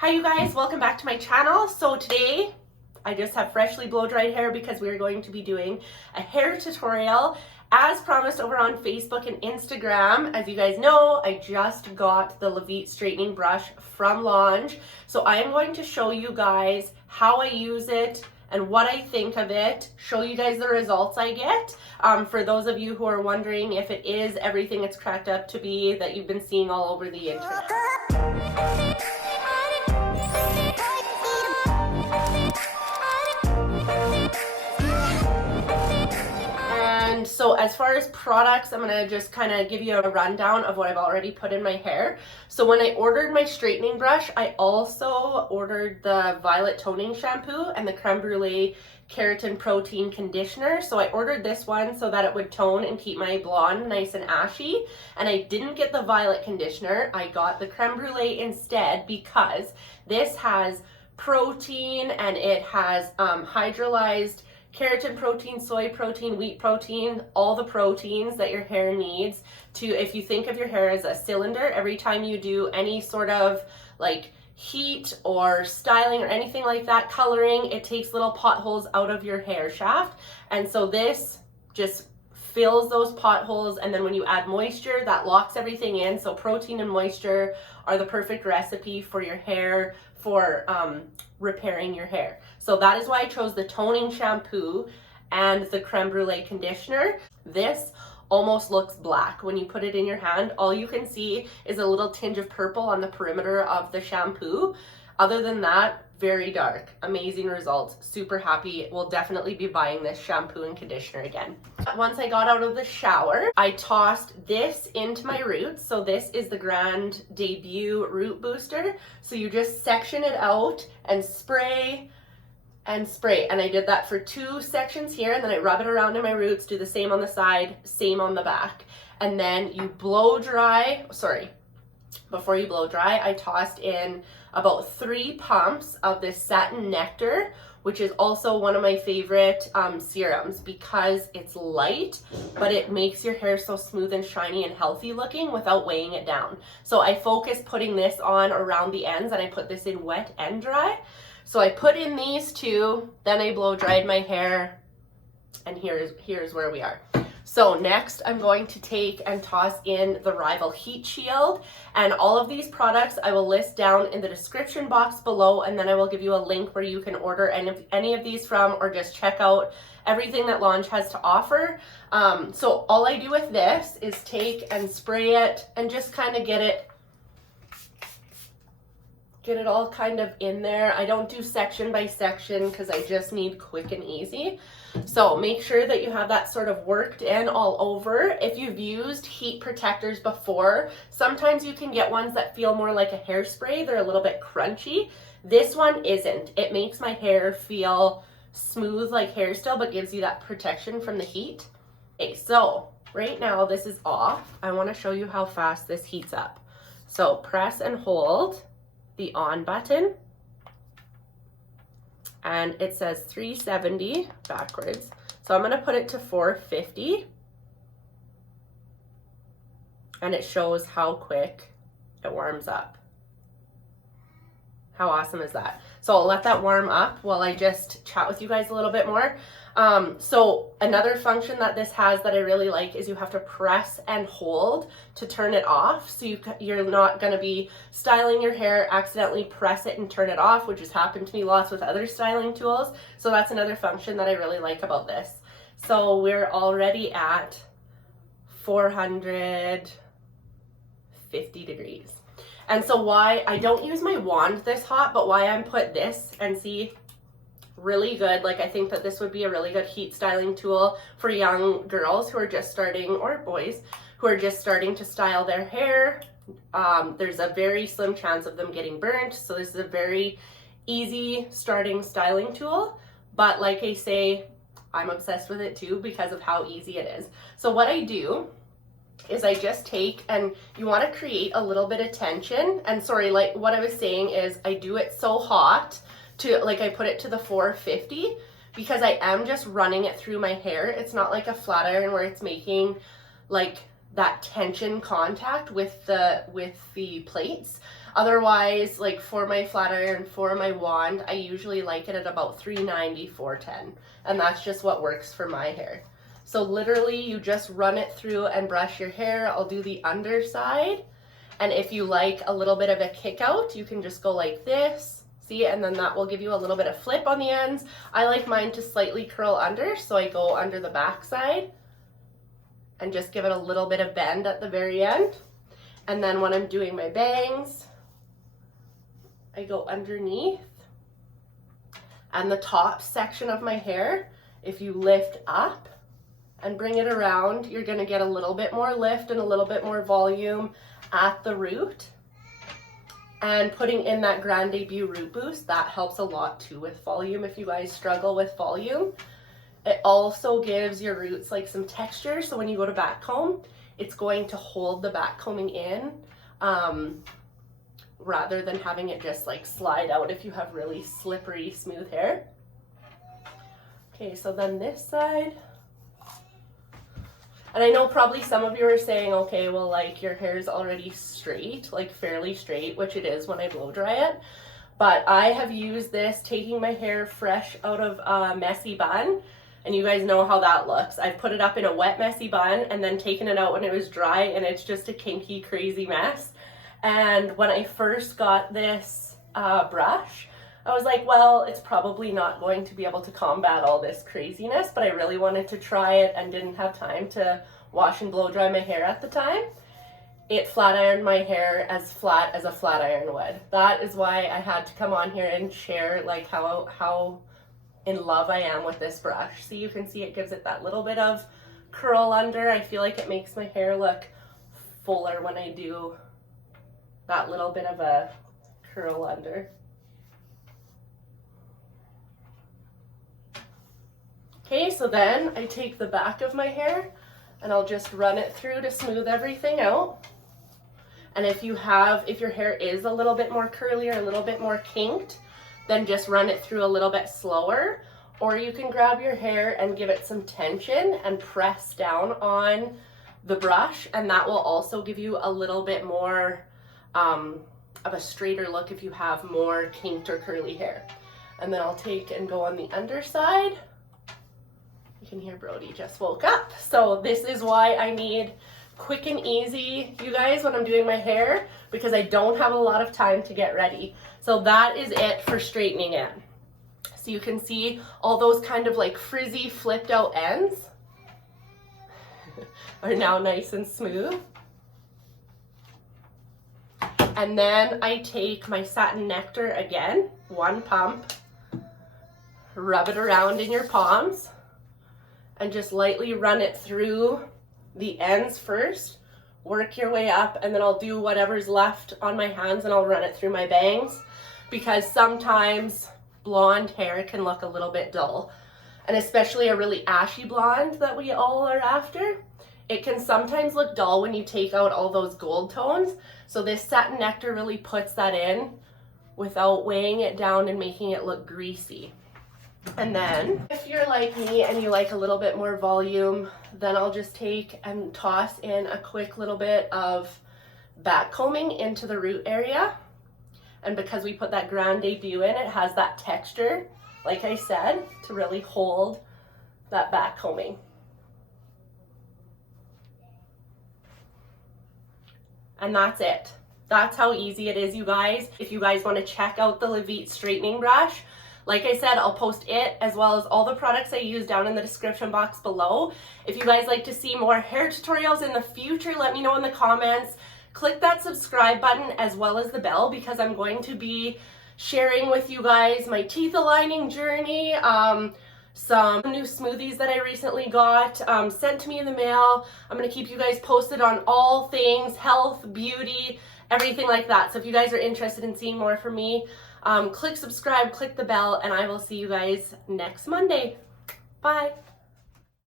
Hi you guys, welcome back to my channel. So today I just have freshly blow dried hair because we're going to be doing a hair tutorial as promised over on Facebook and Instagram. As you guys know, I just got the Levite straightening brush from launch. So I am going to show you guys how I use it and what I think of it, show you guys the results I get. For those of you who are wondering if it is everything it's cracked up to be that you've been seeing all over the internet. And so as far as products, I'm gonna just kind of give you a rundown of what I've already put in my hair. So when I ordered my straightening brush, I also ordered the Violet Toning Shampoo and the Creme Brulee Keratin Protein Conditioner. So I ordered this one so that it would tone and keep my blonde nice and ashy. And I didn't get the Violet Conditioner. I got the Creme Brulee instead because this has protein and it has hydrolyzed keratin protein, soy protein, wheat protein, all the proteins that your hair needs to, if you think of your hair as a cylinder, every time you do any sort of like heat or styling or anything like that, coloring, it takes little potholes out of your hair shaft. And so this just fills those potholes, and then when you add moisture, that locks everything in. So protein and moisture are the perfect recipe for your hair, for repairing your hair. So that is why I chose the toning shampoo and the creme brulee conditioner. This almost looks black when you put it in your hand. All you can see is a little tinge of purple on the perimeter of the shampoo. Other than that, very dark. Amazing results. Super happy. We'll definitely be buying this shampoo and conditioner again. Once I got out of the shower, I tossed this into my roots. So this is the Grand Debut Root Booster. So you just section it out and spray and spray. And I did that for 2 sections here, and then I rub it around in my roots, do the same on the side, same on the back. And then you blow dry, before you blow dry, I tossed in about 3 pumps of this Satin Nectar, which is also one of my favorite serums because it's light, but it makes your hair so smooth and shiny and healthy looking without weighing it down. So I focus putting this on around the ends, and I put this in wet and dry. So I put in these 2, then I blow dried my hair, and here's where we are. So next I'm going to take and toss in the Rival Heat Shield, and all of these products I will list down in the description box below, and then I will give you a link where you can order any of these from, or just check out everything that Launch has to offer. So all I do with this is take and spray it and just kind of get it all kind of in there. I don't do section by section because I just need quick and easy. So make sure that you have that sort of worked in all over. If you've used heat protectors before, sometimes you can get ones that feel more like a hairspray. They're a little bit crunchy. This one isn't. It makes my hair feel smooth like hair still, but gives you that protection from the heat. Okay, so right now this is off. I want to show you how fast this heats up. So press and hold the on button, and it says 370 backwards. So I'm going to put it to 450, and it shows how quick it warms up. How awesome is that? So I'll let that warm up while I just chat with you guys a little bit more. So another function that this has that I really like is you have to press and hold to turn it off. So you're not going to be styling your hair, accidentally press it and turn it off, which has happened to me lots with other styling tools. So that's another function that I really like about this. So we're already at 450 degrees. And so why I don't use my wand this hot, but why I'm put this, and see, really good. Like, I think that this would be a really good heat styling tool for young girls who are just starting, or boys who are just starting to style their hair. There's a very slim chance of them getting burnt. So this is a very easy starting styling tool. But like I say, I'm obsessed with it too because of how easy it is. So what I do is I just take, and you want to create a little bit of tension. And sorry, like what I was saying is I do it so hot to, like, I put it to the 450 because I am just running it through my hair. It's not like a flat iron where it's making like that tension contact with the plates. Otherwise, like for my flat iron, for my wand, I usually like it at about 390, 410. And that's just what works for my hair. So literally you just run it through and brush your hair. I'll do the underside. And if you like a little bit of a kick out, you can just go like this. See, and then that will give you a little bit of flip on the ends. I like mine to slightly curl under, so I go under the back side and just give it a little bit of bend at the very end. And then when I'm doing my bangs, I go underneath. And the top section of my hair, if you lift up and bring it around, you're gonna get a little bit more lift and a little bit more volume at the root. And putting in that Grand Debut Root Boost, that helps a lot too with volume if you guys struggle with volume. It also gives your roots like some texture, so when you go to back comb, it's going to hold the back combing in rather than having it just like slide out if you have really slippery, smooth hair. Okay, so then this side. And I know probably some of you are saying, okay, well, like your hair is already straight, like fairly straight, which it is when I blow dry it. But I have used this taking my hair fresh out of a messy bun. And you guys know how that looks. I've put it up in a wet, messy bun and then taken it out when it was dry, and it's just a kinky, crazy mess. And when I first got this brush, I was like, well, it's probably not going to be able to combat all this craziness, but I really wanted to try it and didn't have time to wash and blow dry my hair at the time. It flat ironed my hair as flat as a flat iron would. That is why I had to come on here and share like how in love I am with this brush. See, you can see it gives it that little bit of curl under. I feel like it makes my hair look fuller when I do that little bit of a curl under. Okay, so then I take the back of my hair and I'll just run it through to smooth everything out. And if your hair is a little bit more curly or a little bit more kinked, then just run it through a little bit slower. Or you can grab your hair and give it some tension and press down on the brush, and that will also give you a little bit more of a straighter look if you have more kinked or curly hair. And then I'll take and go on the underside. You can hear Brody just woke up. So this is why I need quick and easy, you guys, when I'm doing my hair, because I don't have a lot of time to get ready. So that is it for straightening it. So you can see all those kind of like frizzy flipped out ends are now nice and smooth. And then I take my Satin Nectar again, one pump, rub it around in your palms, and just lightly run it through the ends first. Work your way up, and then I'll do whatever's left on my hands and I'll run it through my bangs, because sometimes blonde hair can look a little bit dull, and especially a really ashy blonde that we all are after. It can sometimes look dull when you take out all those gold tones. So this Satin Nectar really puts that in without weighing it down and making it look greasy. And then if you're like me and you like a little bit more volume, then I'll just take and toss in a quick little bit of back combing into the root area. And because we put that Grand Debut in, it has that texture, like I said, to really hold that back combing. And that's it. That's how easy it is, you guys. If you guys want to check out the Levite straightening brush, like I said, I'll post it as well as all the products I use down in the description box below. If you guys like to see more hair tutorials in the future, let me know in the comments. Click that subscribe button as well as the bell, because I'm going to be sharing with you guys my teeth aligning journey, some new smoothies that I recently got sent to me in the mail. I'm going to keep you guys posted on all things health, beauty, everything like that. So if you guys are interested in seeing more from me, click subscribe, click the bell, and I will see you guys next Monday. Bye.